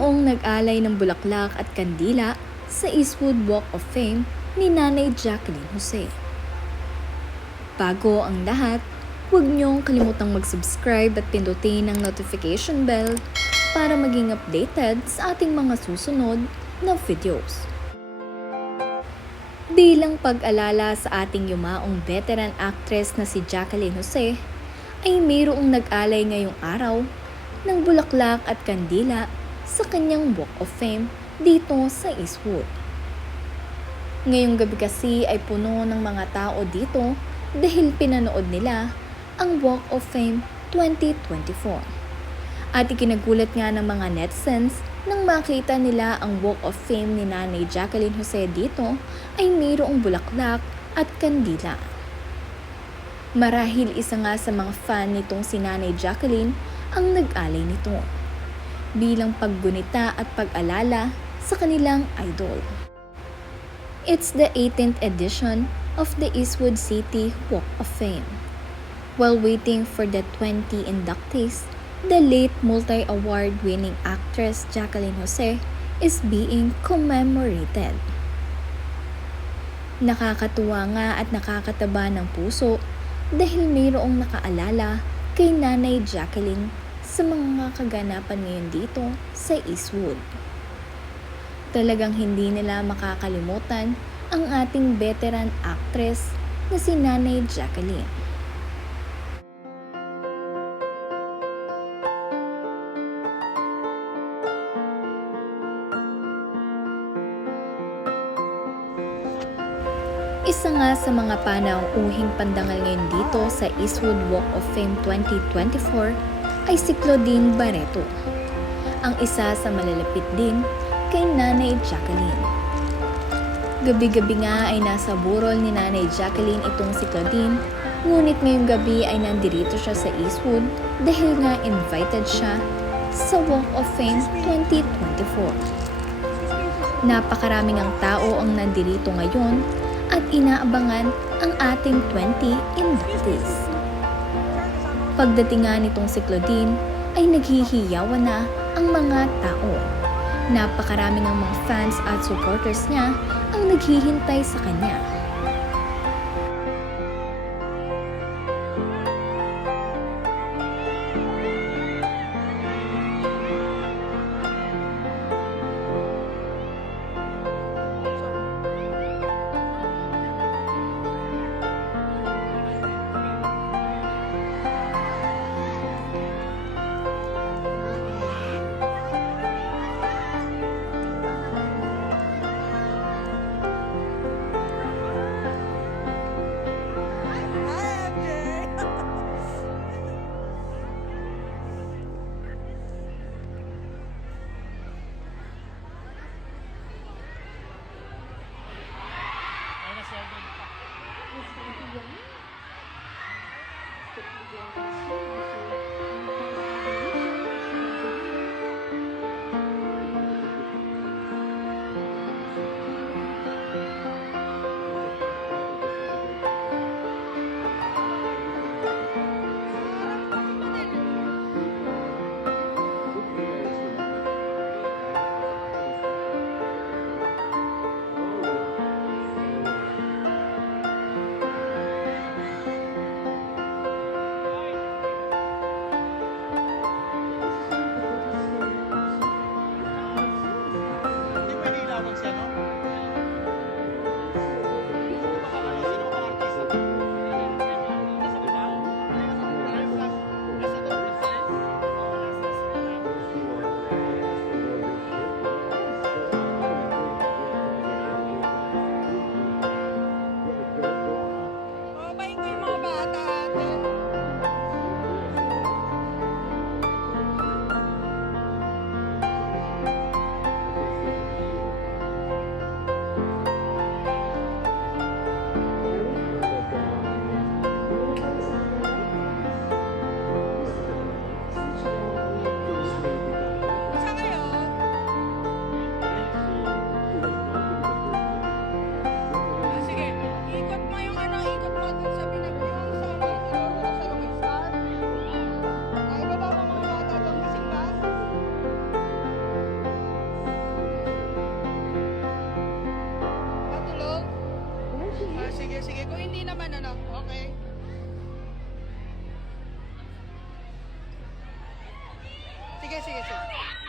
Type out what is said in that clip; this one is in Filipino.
mayroong nag-alay ng bulaklak at kandila sa Eastwood Walk of Fame ni Nanay Jacqueline Jose. Bago ang lahat, huwag niyong kalimutang mag-subscribe at pindutin ang notification bell para maging updated sa ating mga susunod na videos. Bilang pag-alala sa ating yumaong veteran actress na si Jacqueline Jose, ay mayroong nag-alay ngayong araw ng bulaklak at kandila sa kanyang Walk of Fame dito sa Eastwood. Ngayong gabi kasi ay puno ng mga tao dito dahil pinanood nila ang Walk of Fame 2024. At ikinagulat nga ng mga netizens nang makita nila ang Walk of Fame ni Nanay Jacqueline Jose dito ay mayroong bulaklak at kandila. Marahil isa nga sa mga fan nitong si Nanay Jacqueline ang nag-alay nito bilang paggunita at pag-alala sa kanilang idol. It's the 18th edition of the Eastwood City Walk of Fame. While waiting for the 20 inductees, the late multi-award winning actress Jacqueline Jose is being commemorated. Nakakatuwa nga at nakakataba ng puso dahil mayroong nakaalala kay Nanay Jacqueline sa mga kaganapan ngayon dito sa Eastwood. Talagang hindi nila makakalimutan ang ating veteran actress na si Nanay Jacqueline. Isa nga sa mga panauuhing pandangal ngayon dito sa Eastwood Walk of Fame 2024 ay si Claudine Barreto, ang isa sa malalapit din kay Nanay Jacqueline. Gabi-gabi nga ay nasa burol ni Nanay Jacqueline itong si Claudine, ngunit ngayong gabi ay nandirito siya sa Eastwood dahil nga invited siya sa Walk of Fame 2024. Napakaraming ang tao ang nandirito ngayon at inaabangan ang ating 20 inductees. Pagdating nga nitong si Claudine ay naghihiyawan na ang mga tao. Napakaraming ang mga fans at supporters niya ang naghihintay sa kanya. Sige, sige. Kung hindi naman, ano, okay. Sige, sige, sige.